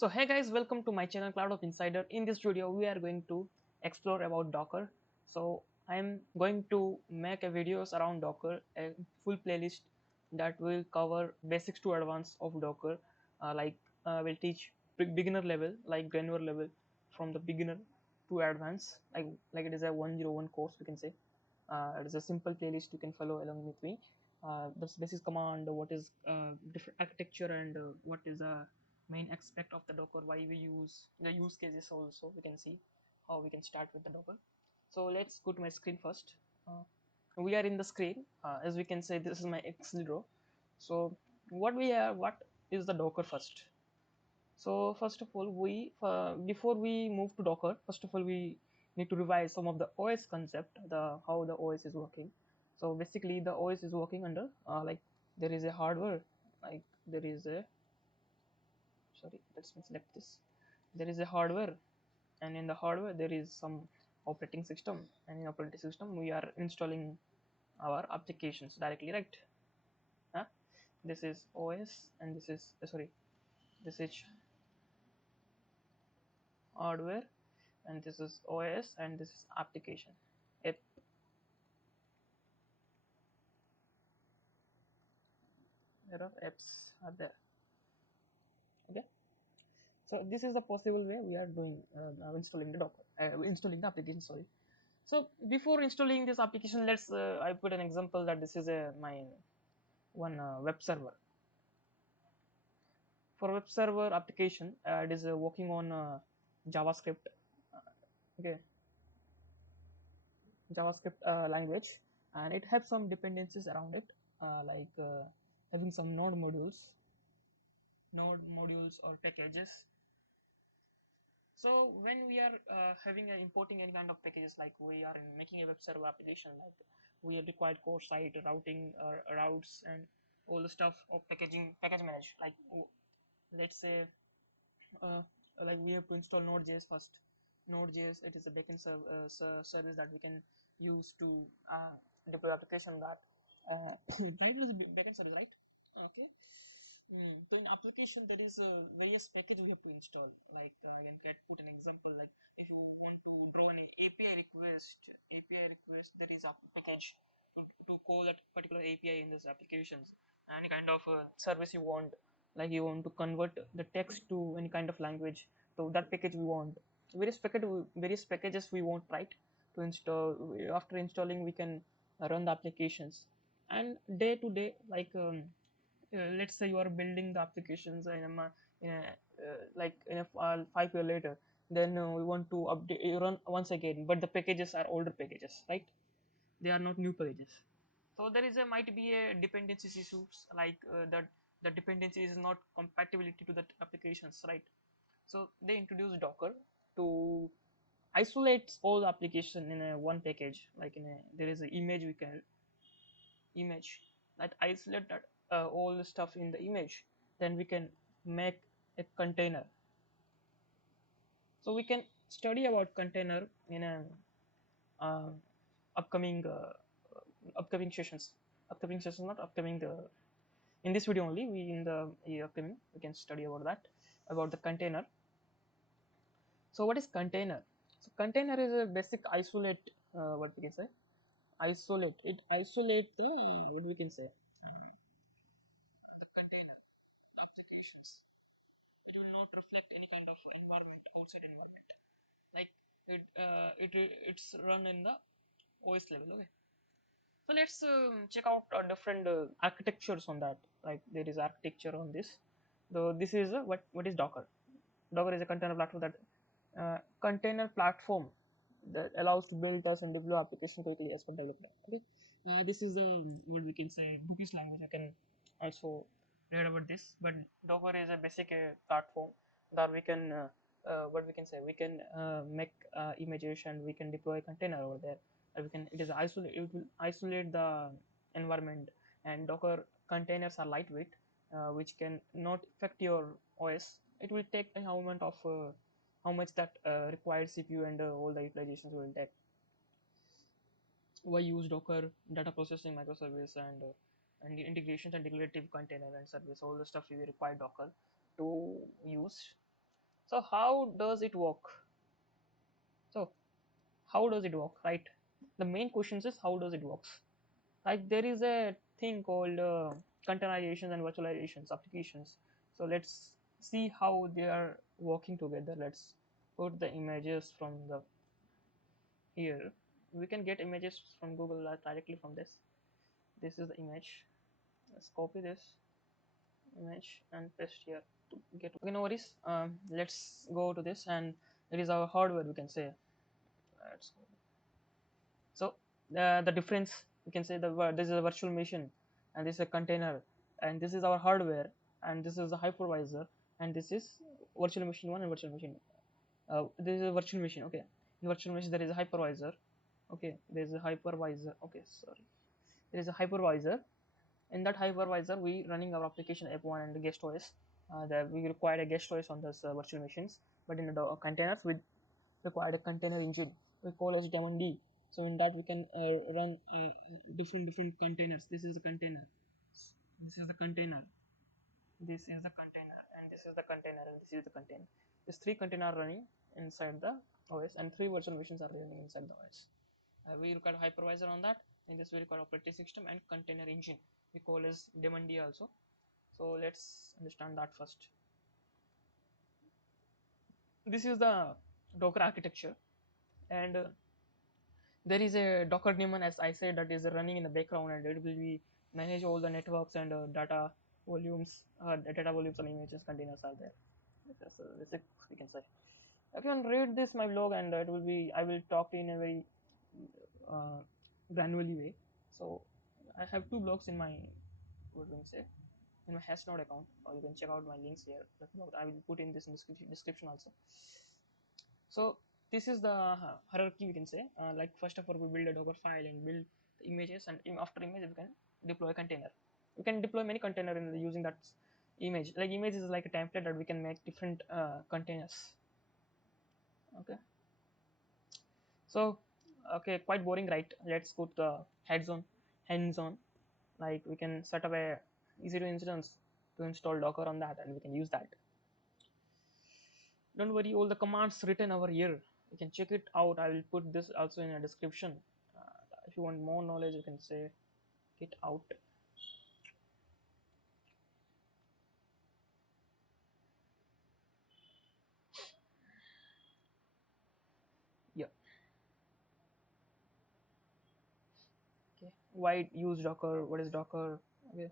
So hey guys, welcome to my channel Cloud of Insider. In this video, we are going to explore about Docker. So I'm going to make a videos around Docker, a full playlist that will cover basics to advanced of Docker. We'll teach beginner level, like granular level, from the beginner to advanced, like it is a 101 course we can say. It is a simple playlist you can follow along with me. The basic command, what is different architecture, and what is a main aspect of the Docker, why we use the use cases. Also we can see how we can start with the Docker. So let's go to my screen first. We are in the screen. As we can say, this is my Excel draw. So what is the Docker first? So first of all, we before we move to Docker, first of all we need to revise some of the OS concept, the how the OS is working. So basically, the OS is working under like there is a hardware, like there is a sorry, let's select this. There is a hardware, and in the hardware there is some operating system, and in operating system we are installing our applications directly, right? Huh? This is OS, and this is this is hardware, and this is OS, and this is application. If there are apps are there, okay. So this is the possible way we are doing installing the Docker, installing the application. Sorry. So before installing this application, let's I put an example that this is a my one web server. For web server application, it is working on JavaScript. Okay, JavaScript language, and it has some dependencies around it, having some node modules or packages. So when we are importing any kind of packages, like we are making a web server application, like we have required core site routing or routes and all the stuff of package manage. Let's say uh, like we have to install Node.js first. Node.js, it is a backend service that we can use to deploy application that right, it is a backend service, right? Okay. So in application there is various package we have to install. I can put an example, like if you want to draw an API request, there is a package to call that particular API in this applications. Any kind of service you want, like you want to convert the text to any kind of language, so that package we want. Various packages we want, right, to install. After installing, we can run the applications, and day to day, let's say you are building the applications in a 5 year later, then we want to update run once again, but the packages are older packages, right? They are not new packages. So there is a might be a dependencies issues, that the dependency is not compatibility to the applications, right? So they introduce Docker to isolate all the application in a one package, like there is an image, we can image that isolate that all the stuff in the image, then we can make a container. So we can study about container in a uh, upcoming upcoming sessions, not upcoming the in this video only. We in the upcoming we can study about that, about the container. So what is container? So container is a basic isolate, what we can say, isolate the what we can say, uh, the container, the applications. It will not reflect any kind of environment, outside environment, like it's run in the OS level, okay. So let's check out different architectures on that. Like there is architecture on this. Though this is what is Docker? Docker is a container platform that allows to build, test, and deploy application quickly as per development. Okay, this is what we can say bookish language. You can also read about this, but Docker is a basic platform that we can what we can say, we can make images, and we can deploy a container over there. We can it will isolate the environment, and Docker containers are lightweight, which can not affect your OS. It will take a amount of how much that required CPU, and all the utilizations will take. Why use Docker? Data processing, microservice, and the integrations and declarative container and service, all the stuff you require Docker to use. So how does it work? So how does it work, right? The main question is how does it works. Like there is a thing called containerization and virtualizations applications. So let's see how they are working together. Let's put the images from the here. We can get images from Google directly from this. This is the image. Let's copy this image and paste here to get. Okay, no worries. Let's go to this, and it is our hardware, we can say. Let's go. So the difference, we can say, this is a virtual machine and this is a container, and this is our hardware, and this is a hypervisor, and this is virtual machine 1 and virtual machine. This is a virtual machine. Okay, in virtual machine there is a hypervisor. Okay, there is a hypervisor. Okay, sorry, there is a hypervisor. In that hypervisor we running our application app1 and the guest OS. That we require a guest OS on those virtual machines, but in the containers we required a container engine we call as daemon d. So in that we can run different containers. This is the container, this is the container, this is the container, and this is the container, and this is the container. These three containers are running inside the OS, and three virtual machines are running inside the OS. We require hypervisor on that. In this we require operating system and container engine we call as daemon d also. So let's understand that first. This is the Docker architecture, and there is a Docker daemon, as I said, that is running in the background, and it will be manage all the networks and data volumes, the data volumes and images containers are there. So this is, we can say. If you can read this my blog, and it will be, I will talk in a very uh, granularly way. So I have two blogs in my, what do you say, in my Hasnode account, or you can check out my links here. I will put in this in description also. So this is the hierarchy, we can say. Like first of all we build a Docker file and build the images, and after image we can deploy a container. We can deploy many container in using that image. Like image is like a template that we can make different containers. Okay, so okay, quite boring, right? Let's go to the hands on. Like we can set up a easy to instance to install Docker on that, and we can use that. Don't worry, all the commands written over here, you can check it out. I will put this also in a description. If you want more knowledge, you can say it out. Yeah. Okay, why use Docker, what is Docker? Okay,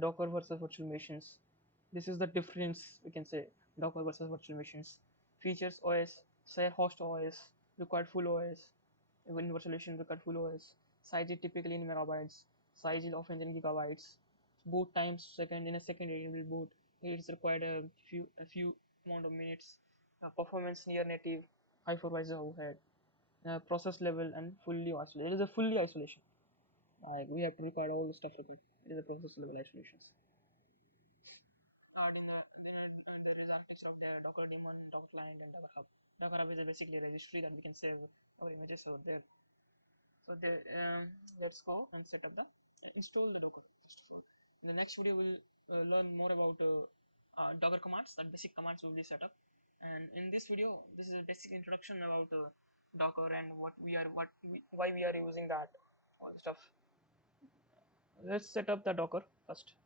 Docker versus virtual machines. This is the difference, we can say. Docker versus virtual machines. Features: OS, share host OS, required full OS. Even virtualization required full OS. Size is typically in megabytes. Size is often in gigabytes. Boot times second, in a second it will boot. It is required a few amount of minutes. Performance near native. Hypervisor overhead. Process level and fully isolated. It is a fully isolation. Like we have to record all the stuff required. It is a process level isolations. Start in the then there is architecture of the Docker daemon, Docker client, and Docker hub. Docker hub is basically a registry that we can save our images over there. So there, let's go and set up the install the Docker first of all. In the next video, we'll learn more about Docker commands. That basic commands will be set up. And in this video, this is a basic introduction about Docker and why we are using that all stuff. Let's set up the Docker first.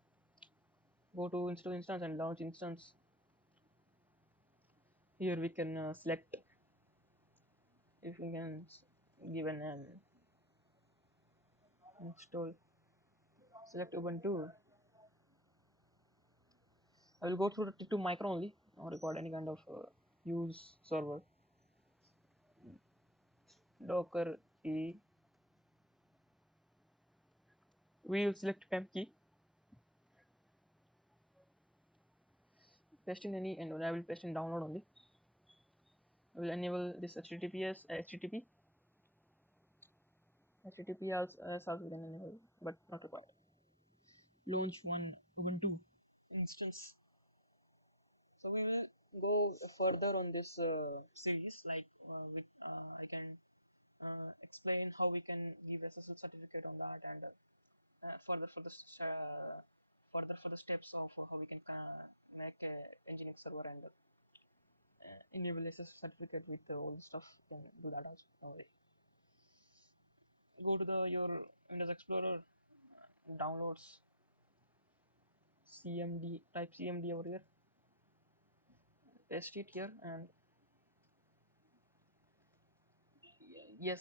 Go to install instance and launch instance. Here we can select, if we can give an install, select Ubuntu. I will go through the T2 micro only, not record any kind of use server. Docker e. We will select temp key, paste in any, and I will paste in download only. I will enable this HTTPS, HTTP also we can enable, but not required. Launch one Ubuntu instance. So we will go further on this series. Like I can explain how we can give SSL certificate on that, and further for the steps of how we can make a Nginx server and enable SS certificate with all the stuff. You can do that also. No worry. Go to the your Windows Explorer, downloads, CMD, type CMD over here, paste it here, and yes.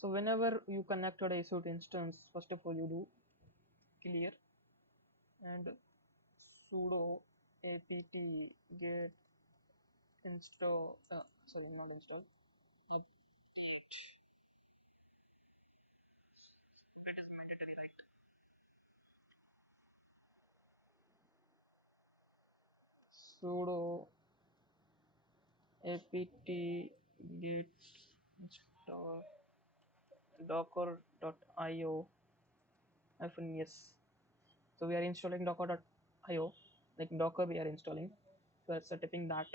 So whenever you connected a suit instance, first of all you do clear and sudo apt get install, sorry, not install, update. It is mandatory, right? Sudo apt get install docker.io hyphen yes. So we are installing docker.io, like Docker we are installing. We are setting that.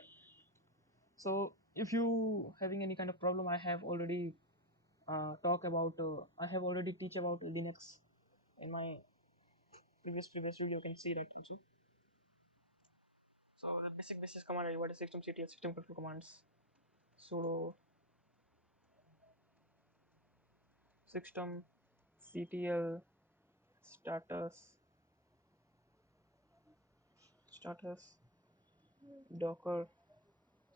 So if you having any kind of problem, I have already talk about. I have already teach about Linux in my previous video. You can see that also. So the basic command are what is systemctl system control commands. Sudo systemctl status docker.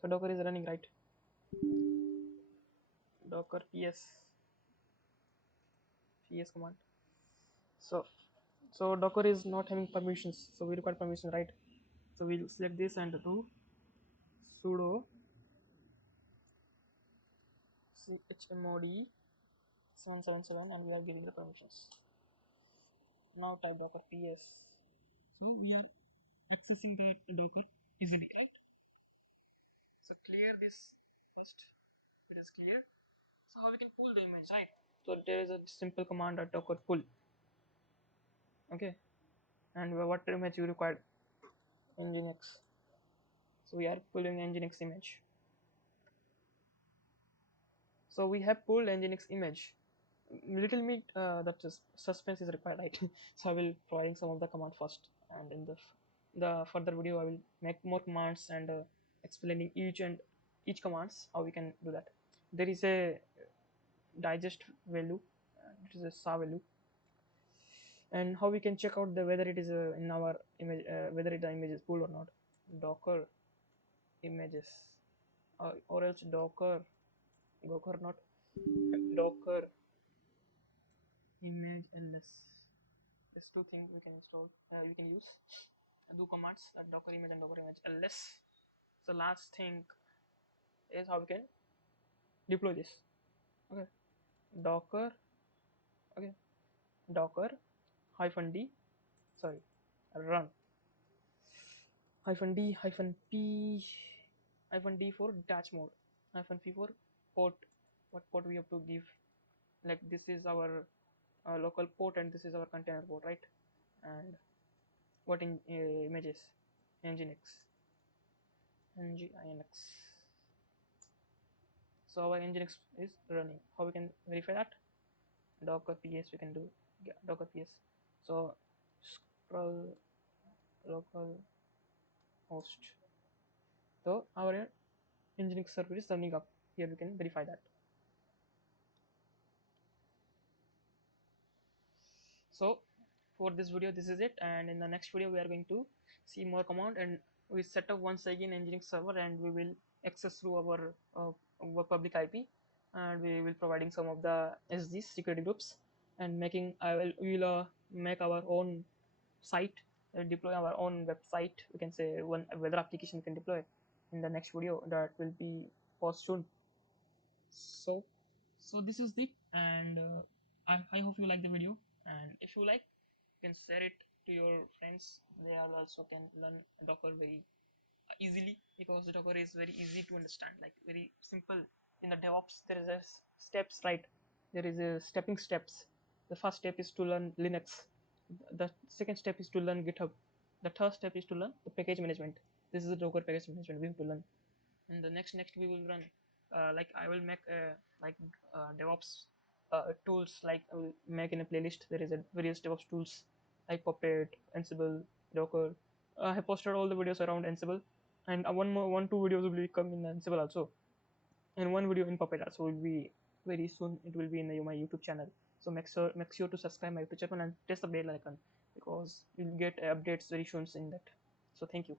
So Docker is running, right? Docker ps command. So Docker is not having permissions, so we require permission, right? So we'll select this and do sudo chmod 777 and we are giving the permissions. Now type docker ps. So we are accessing that Docker easily, right? So clear this first. It is clear. So how we can pull the image, right? So there is a simple command at docker pull. Okay, and what image you required? Nginx. So we are pulling Nginx image. So we have pulled Nginx image. Little bit that is suspense is required, right? So I will providing some of the command first, and in the further video I will make more commands and explaining each commands how we can do that. There is a digest value, it is a sa value, and how we can check out the whether it is in our image, whether the image is pulled or not. Docker images, or else docker not docker image ls. There's two things we can install, we can use do commands like docker image and docker image ls. So last thing is how we can deploy this. Okay, docker, okay, docker hyphen d, sorry, run hyphen d hyphen p hyphen d for detach mode, hyphen p for port. What port we have to give? Like this is our local port and this is our container port, right? And what in images? Nginx, nginx. So our nginx is running. How we can verify that? Docker ps we can do. Yeah, docker ps. So scroll local host. So our nginx server is running up. Here we can verify that. So for this video this is it, and in the next video we are going to see more command, and we set up once again nginx server and we will access through our public ip, and we will providing some of the sgs security groups, and making I will we will make our own site, deploy our own website, we can say one weather application we can deploy in the next video that will be post soon. So this is it, and I hope you like the video, and if you like you can share it to your friends. They are also can learn docker very easily, because docker is very easy to understand, like very simple. In the devops there is a steps, right? There is a stepping steps. The first step is to learn linux, the second step is to learn github, the third step is to learn the package management. This is the docker package management we have to learn. And the next we will run, like I will make like devops tools, like I will make in a playlist there is a various devops tools like Puppet, Ansible, Docker. I have posted all the videos around Ansible, and one two videos will be coming in Ansible also, and one video in Puppet also will be very soon. It will be in my YouTube channel. So make sure to subscribe my YouTube channel and press the bell icon, because you'll get updates very soon in that. So thank you.